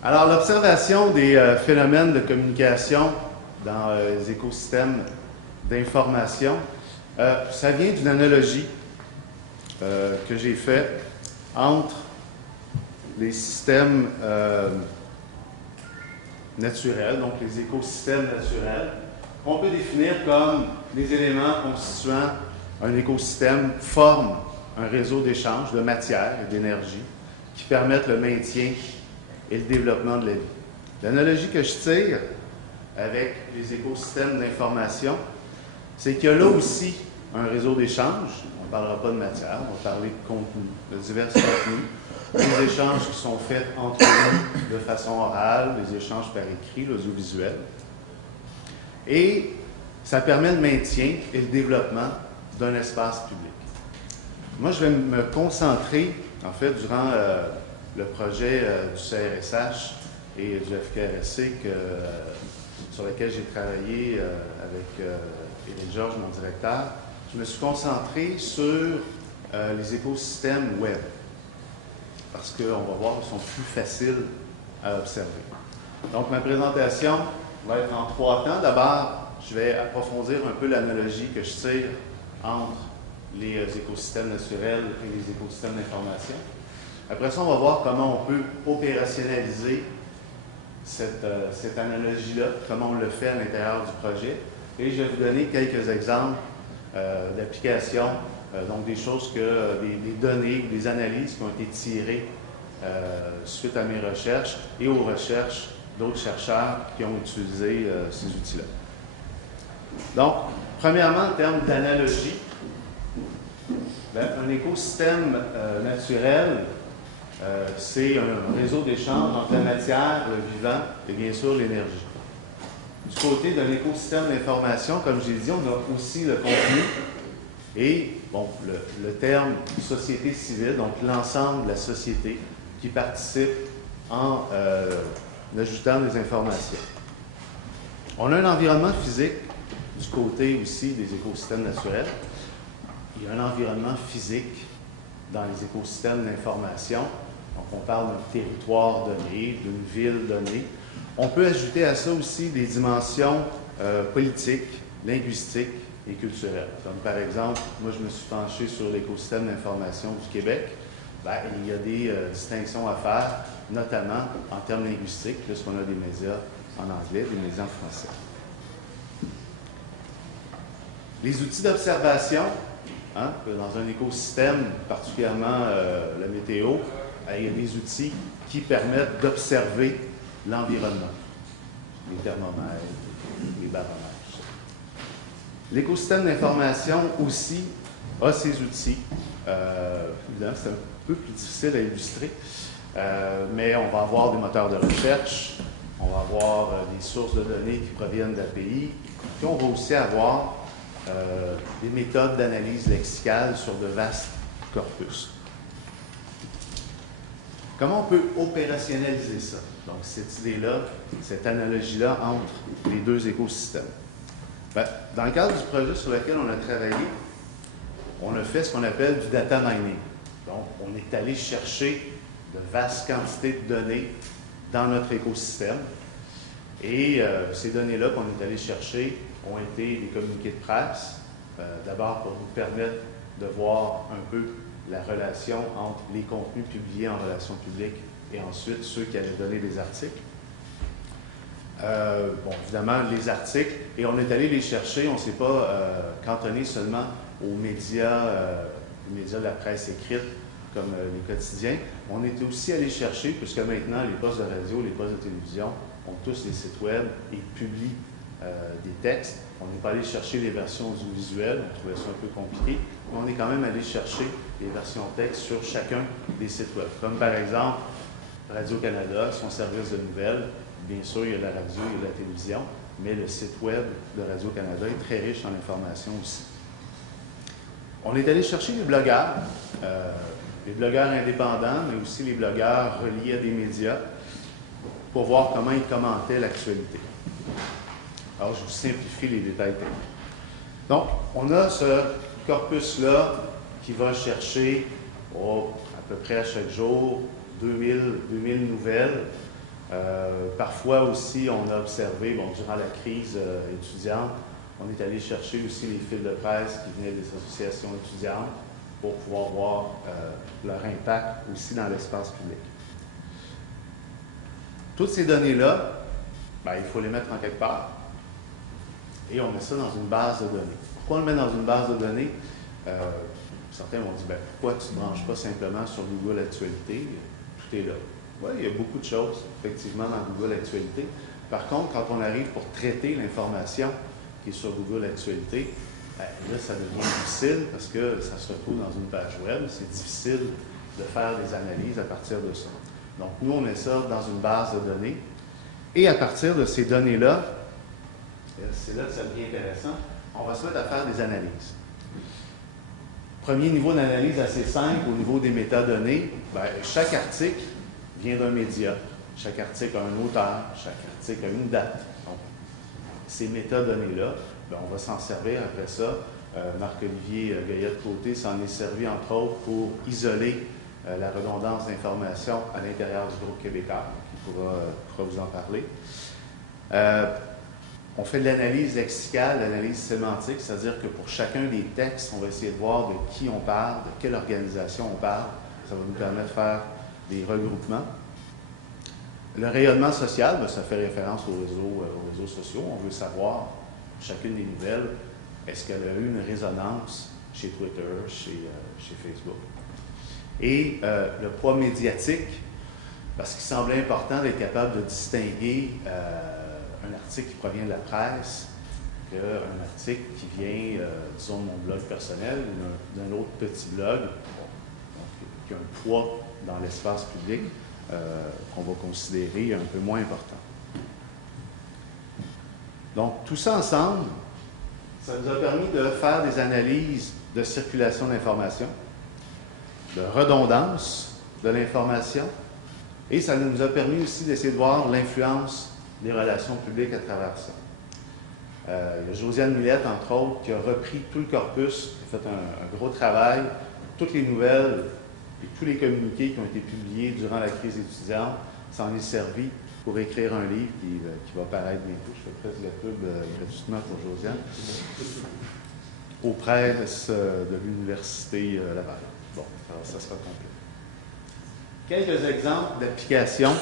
Alors, l'observation des phénomènes de communication dans les écosystèmes d'information, ça vient d'une analogie que j'ai faite entre les systèmes naturels, donc les écosystèmes naturels, qu'on peut définir comme les éléments constituant un écosystème forment un réseau d'échange de matière et d'énergie qui permettent le maintien et le développement de la vie. L'analogie que je tire avec les écosystèmes d'information, c'est qu'il y a là aussi un réseau d'échange. On ne parlera pas de matière, on va parler de contenu, de divers contenus, des échanges qui sont faits entre nous de façon orale, des échanges par écrit, l'audiovisuel. Et ça permet le maintien et le développement d'un espace public. Moi, je vais me concentrer, en fait, durant le projet du CRSH et du FKRSC sur lequel j'ai travaillé avec Éric Georges, mon directeur, je me suis concentré sur les écosystèmes web, parce qu'on va voir qu'ils sont plus faciles à observer. Donc, ma présentation va être en 3 temps. D'abord, je vais approfondir un peu l'analogie que je tire entre les écosystèmes naturels et les écosystèmes d'information. Après ça, on va voir comment on peut opérationnaliser cette analogie-là, comment on le fait à l'intérieur du projet. Et je vais vous donner quelques exemples d'applications, donc des choses des données ou des analyses qui ont été tirées suite à mes recherches et aux recherches d'autres chercheurs qui ont utilisé ces outils-là. Donc, premièrement, en termes d'analogie, un écosystème naturel, c'est un réseau d'échange entre la matière, le vivant et bien sûr l'énergie. Du côté d'un écosystème d'information, comme j'ai dit, on a aussi le contenu et bon, le terme société civile, donc l'ensemble de la société qui participe en ajoutant des informations. On a un environnement physique du côté aussi des écosystèmes naturels. Il y a un environnement physique dans les écosystèmes d'information. Donc, on parle d'un territoire donné, d'une ville donnée. On peut ajouter à ça aussi des dimensions politiques, linguistiques et culturelles. Comme par exemple, moi, je me suis penché sur l'écosystème d'information du Québec. Il y a des distinctions à faire, notamment en termes linguistiques, puisqu'on a des médias en anglais, des médias en français. Les outils d'observation, dans un écosystème, particulièrement la météo, il y a des outils qui permettent d'observer l'environnement, les thermomètres, les baromètres. L'écosystème d'information aussi a ses outils. Évidemment, c'est un peu plus difficile à illustrer, mais on va avoir des moteurs de recherche, on va avoir des sources de données qui proviennent d'API, puis on va aussi avoir des méthodes d'analyse lexicale sur de vastes corpus. Comment on peut opérationnaliser ça? Donc, cette idée-là, cette analogie-là entre les deux écosystèmes. Dans le cadre du projet sur lequel on a travaillé, on a fait ce qu'on appelle du data mining. Donc, on est allé chercher de vastes quantités de données dans notre écosystème. Et ces données-là qu'on est allé chercher ont été des communiqués de presse, d'abord pour nous permettre de voir un peu la relation entre les contenus publiés en relations publiques et ensuite ceux qui allaient donner des articles. Évidemment, les articles, et on est allé les chercher, on ne s'est pas cantonné seulement aux médias de la presse écrite, comme les quotidiens. On était aussi allé chercher, puisque maintenant les postes de radio, les postes de télévision ont tous des sites web et publient des textes. On n'est pas allé chercher les versions audiovisuelles, on trouvait ça un peu compliqué, mais on est quand même allé chercher les versions texte sur chacun des sites web. Comme par exemple, Radio-Canada, son service de nouvelles, bien sûr, il y a la radio, il y a la télévision, mais le site web de Radio-Canada est très riche en informations aussi. On est allé chercher les blogueurs indépendants, mais aussi les blogueurs reliés à des médias, pour voir comment ils commentaient l'actualité. Alors, je vous simplifie les détails techniques. Donc, on a ce corpus-là qui va chercher à peu près à chaque jour 2000 nouvelles Parfois aussi, on a observé, durant la crise étudiante, on est allé chercher aussi les fils de presse qui venaient des associations étudiantes pour pouvoir voir leur impact aussi dans l'espace public. Toutes ces données-là, il faut les mettre en quelque part et on met ça dans une base de données. Pourquoi on le met dans une base de données? Certains vont dire, pourquoi tu ne te branches pas simplement sur Google Actualité? Tout est là. Oui, il y a beaucoup de choses, effectivement, dans Google Actualité. Par contre, quand on arrive pour traiter l'information qui est sur Google Actualité, là, ça devient difficile parce que ça se retrouve dans une page web. C'est difficile de faire des analyses à partir de ça. Donc, nous, on met ça dans une base de données. Et à partir de ces données-là, c'est là que ça devient intéressant, on va se mettre à faire des analyses. Premier niveau d'analyse assez simple, au niveau des métadonnées, chaque article vient d'un média. Chaque article a un auteur, chaque article a une date. Donc, ces métadonnées-là, on va s'en servir après ça. Marc-Olivier Goyette-Côté s'en est servi, entre autres, pour isoler la redondance d'informations à l'intérieur du groupe québécois, qui pourra vous en parler. On fait de l'analyse lexicale, l'analyse sémantique, c'est-à-dire que pour chacun des textes, on va essayer de voir de qui on parle, de quelle organisation on parle. Ça va nous permettre de faire des regroupements. Le rayonnement social, ça fait référence aux réseaux sociaux. On veut savoir, chacune des nouvelles, est-ce qu'elle a eu une résonance chez Twitter, chez Facebook. Et le poids médiatique, parce qu'il semblait important d'être capable de distinguer un article qui provient de la presse qu'un article qui vient, disons, de mon blog personnel ou d'un autre petit blog, qui a un poids dans l'espace public qu'on va considérer un peu moins important. Donc, tout ça ensemble, ça nous a permis de faire des analyses de circulation d'information, de redondance de l'information, et ça nous a permis aussi d'essayer de voir l'influence des relations publiques à travers ça. Il y a Josiane Millette, entre autres, qui a repris tout le corpus, qui a fait un gros travail, toutes les nouvelles et tous les communiqués qui ont été publiés durant la crise étudiante, s'en est servi pour écrire un livre qui va paraître bientôt. Je fais presque la pub gratuitement pour Josiane, aux presses de l'Université Laval. Bon, alors ça sera complet. Quelques exemples d'applications.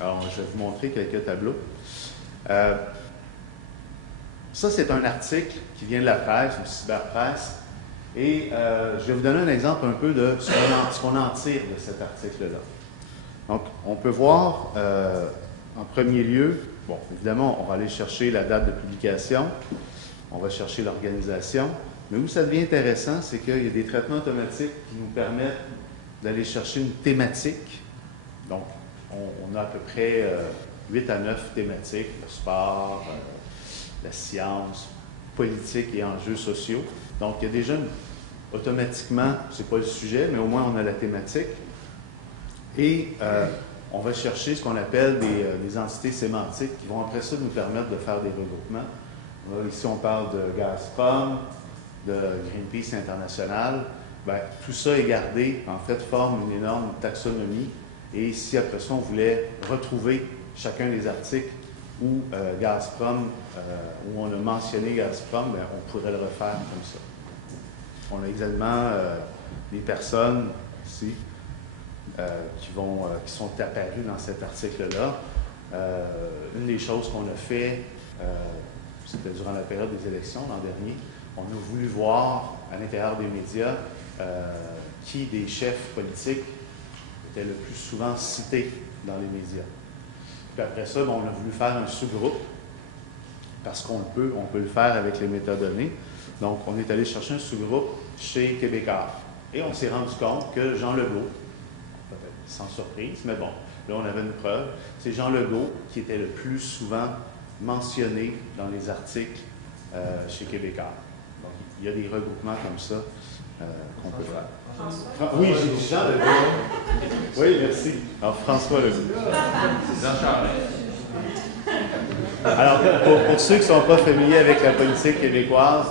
Alors, je vais vous montrer quelques tableaux. Ça, c'est un article qui vient de la presse, une cyberpresse. Et je vais vous donner un exemple un peu de ce qu'on en tire de cet article-là. Donc, on peut voir, en premier lieu, évidemment, on va aller chercher la date de publication, on va chercher l'organisation, mais où ça devient intéressant, c'est qu'il y a des traitements automatiques qui nous permettent d'aller chercher une thématique. Donc, on a à peu près 8 à 9 thématiques, le sport, la science, politique et enjeux sociaux. Donc, il y a déjà automatiquement, ce n'est pas le sujet, mais au moins on a la thématique. Et on va chercher ce qu'on appelle des entités sémantiques qui vont après ça nous permettre de faire des regroupements. Ici, on parle de Gazprom, de Greenpeace International. Tout ça est gardé, en fait, forme une énorme taxonomie. Et si après ça, on voulait retrouver chacun des articles où Gazprom, où on a mentionné Gazprom, on pourrait le refaire comme ça. On a également des personnes ici qui sont apparues dans cet article-là. Une des choses qu'on a fait, c'était durant la période des élections l'an dernier, on a voulu voir à l'intérieur des médias qui des chefs politiques étaient le plus souvent cités dans les médias. Puis après ça, on a voulu faire un sous-groupe, parce qu'on peut le faire avec les métadonnées. Donc, on est allé chercher un sous-groupe chez Québécois. Et on s'est rendu compte que Jean Legault, peut-être sans surprise, mais bon, là on avait une preuve, c'est Jean Legault qui était le plus souvent mentionné dans les articles chez Québécois. Donc, il y a des regroupements comme ça qu'on peut faire. Oui, j'ai dit Jean Legault. Oui, merci. Alors, François Legault. Alors, pour ceux qui ne sont pas familiers avec la politique québécoise,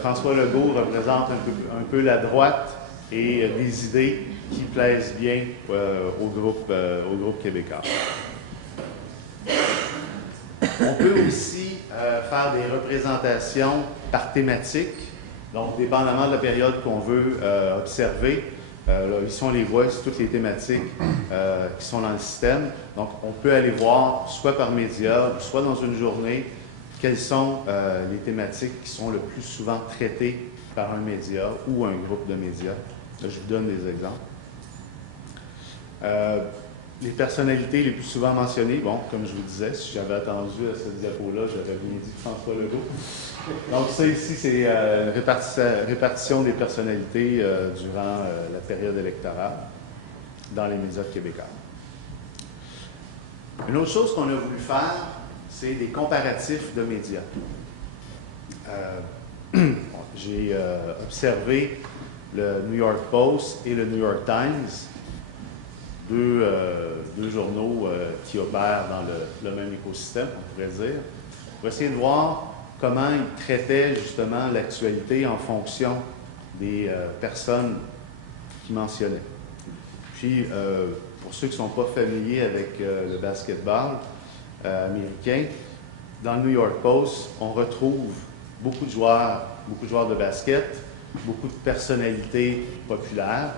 François Legault représente un peu la droite et des idées qui plaisent bien au groupe québécois. On peut aussi faire des représentations par thématique, donc dépendamment de la période qu'on veut observer. Là, ici, on les voit, c'est toutes les thématiques qui sont dans le système. Donc, on peut aller voir, soit par média, soit dans une journée, quelles sont les thématiques qui sont le plus souvent traitées par un média ou un groupe de médias. Là, je vous donne des exemples. Les personnalités les plus souvent mentionnées, bon, comme je vous disais, si j'avais attendu à cette diapo-là, j'aurais bien dit François Legault. Donc ça ici, c'est une répartition des personnalités durant la période électorale dans les médias québécois. Une autre chose qu'on a voulu faire, c'est des comparatifs de médias. J'ai observé le New York Post et le New York Times, deux journaux qui opèrent dans le même écosystème, on pourrait dire, pour essayer de voir comment ils traitaient justement l'actualité en fonction des personnes qui mentionnaient. Puis, pour ceux qui ne sont pas familiers avec le basketball américain, dans le New York Post, on retrouve beaucoup de joueurs de basket, beaucoup de personnalités populaires,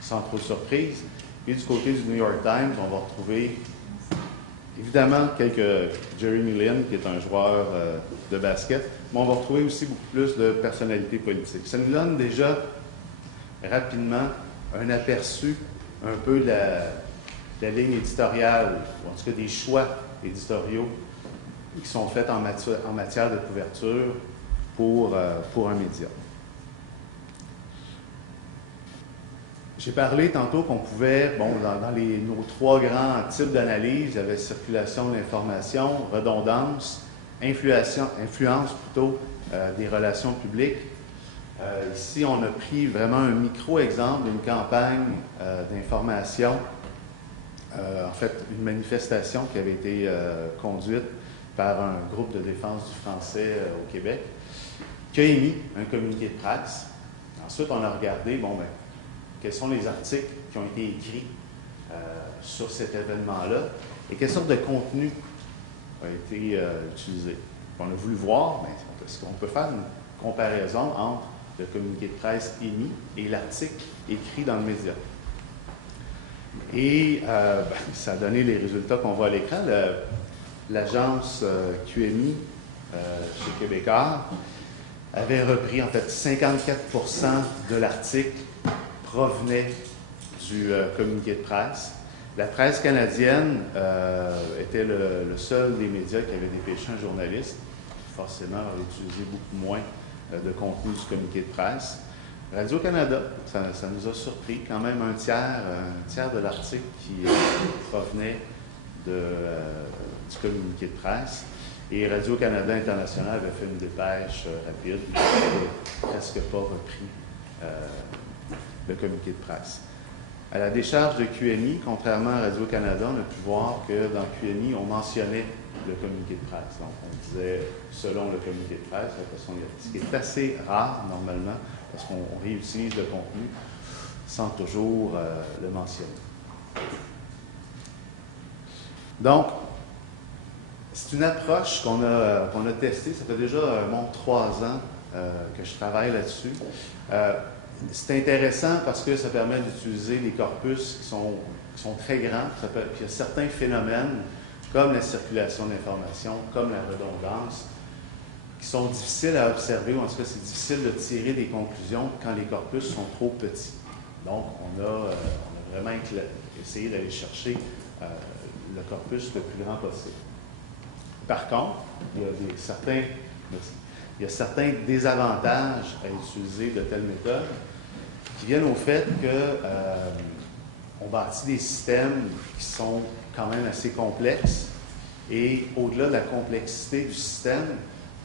sans trop de surprise. Et du côté du New York Times, on va retrouver évidemment Jeremy Lin, qui est un joueur de basket, mais on va retrouver aussi beaucoup plus de personnalités politiques. Ça nous donne déjà rapidement un aperçu un peu de la ligne éditoriale, ou en tout cas des choix éditoriaux qui sont faits en matière de couverture pour un média. J'ai parlé tantôt qu'on pouvait, bon, dans nos trois grands types d'analyse, il y avait circulation de l'information, redondance, influence plutôt des relations publiques. Ici, on a pris vraiment un micro-exemple d'une campagne d'information, en fait, une manifestation qui avait été conduite par un groupe de défense du français au Québec, qui a émis un communiqué de presse. Ensuite, on a regardé, bon, ben, quels sont les articles qui ont été écrits sur cet événement-là et quelle sorte de contenu a été utilisé. On a voulu voir, ben, est-ce qu'on peut faire une comparaison entre le communiqué de presse émis et l'article écrit dans le média. Et ben, ça a donné les résultats qu'on voit à l'écran. L'agence QMI chez Québécois avait repris en fait 54% de l'article provenait du communiqué de presse. La presse canadienne était le seul des médias qui avait dépêché un journaliste, qui forcément a utilisé beaucoup moins de contenu du communiqué de presse. Radio-Canada, ça nous a surpris, quand même un tiers de l'article qui provenait du communiqué de presse. Et Radio-Canada International avait fait une dépêche rapide, qui n'avait presque pas repris le communiqué de presse. À la décharge de QMI, contrairement à Radio-Canada, on a pu voir que dans QMI, on mentionnait le communiqué de presse. Donc, on disait selon le communiqué de presse, ce qui est assez rare normalement, parce qu'on réutilise le contenu sans toujours le mentionner. Donc, c'est une approche qu'on a testée. Ça fait déjà 3 ans que je travaille là-dessus. C'est intéressant parce que ça permet d'utiliser des corpus qui sont très grands. Puis il y a certains phénomènes, comme la circulation d'informations, comme la redondance, qui sont difficiles à observer, ou en tout cas, c'est difficile de tirer des conclusions quand les corpus sont trop petits. Donc, on a vraiment essayé d'aller chercher le corpus le plus grand possible. Par contre, il y a certains désavantages à utiliser de telles méthodes qui viennent au fait qu'on bâtit des systèmes qui sont quand même assez complexes et au-delà de la complexité du système,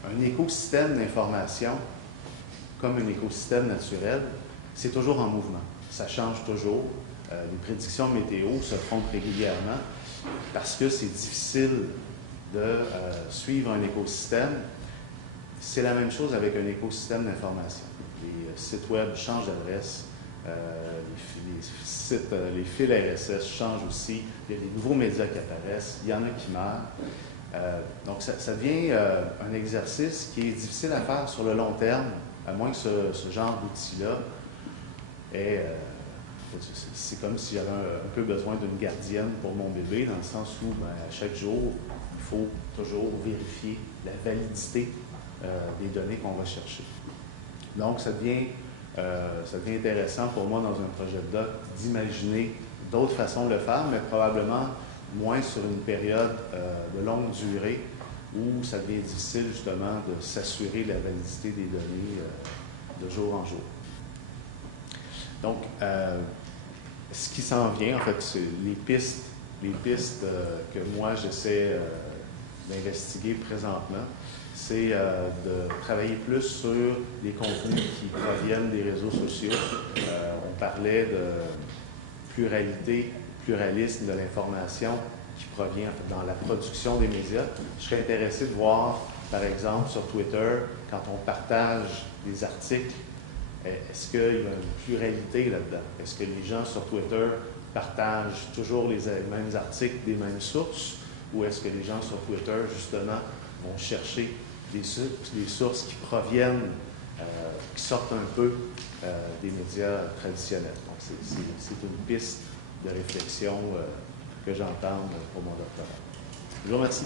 un écosystème d'information, comme un écosystème naturel, c'est toujours en mouvement. Ça change toujours. Les prédictions météo se font régulièrement parce que c'est difficile de suivre un écosystème. C'est la même chose avec un écosystème d'information. Les sites web changent d'adresse, les fils RSS changent aussi, il y a des nouveaux médias qui apparaissent, il y en a qui meurent. Donc, ça devient un exercice qui est difficile à faire sur le long terme, à moins que ce genre d'outil-là ait... c'est comme si j'avais un peu besoin d'une gardienne pour mon bébé, dans le sens où, à chaque jour, il faut toujours vérifier la validité des données qu'on va chercher. Donc, ça devient intéressant pour moi dans un projet de doc d'imaginer d'autres façons de le faire, mais probablement moins sur une période de longue durée où ça devient difficile justement de s'assurer la validité des données de jour en jour. Donc, ce qui s'en vient, en fait, c'est les pistes que moi j'essaie d'investiguer présentement, c'est de travailler plus sur les contenus qui proviennent des réseaux sociaux. On parlait de pluralisme de l'information qui provient en fait, dans la production des médias. Je serais intéressé de voir, par exemple, sur Twitter, quand on partage des articles, est-ce qu'il y a une pluralité là-dedans? Est-ce que les gens sur Twitter partagent toujours les mêmes articles des mêmes sources? Ou est-ce que les gens sur Twitter, justement, vont chercher des sources qui proviennent, qui sortent un peu des médias traditionnels? Donc, c'est une piste de réflexion que j'entends pour mon doctorat. Je vous remercie.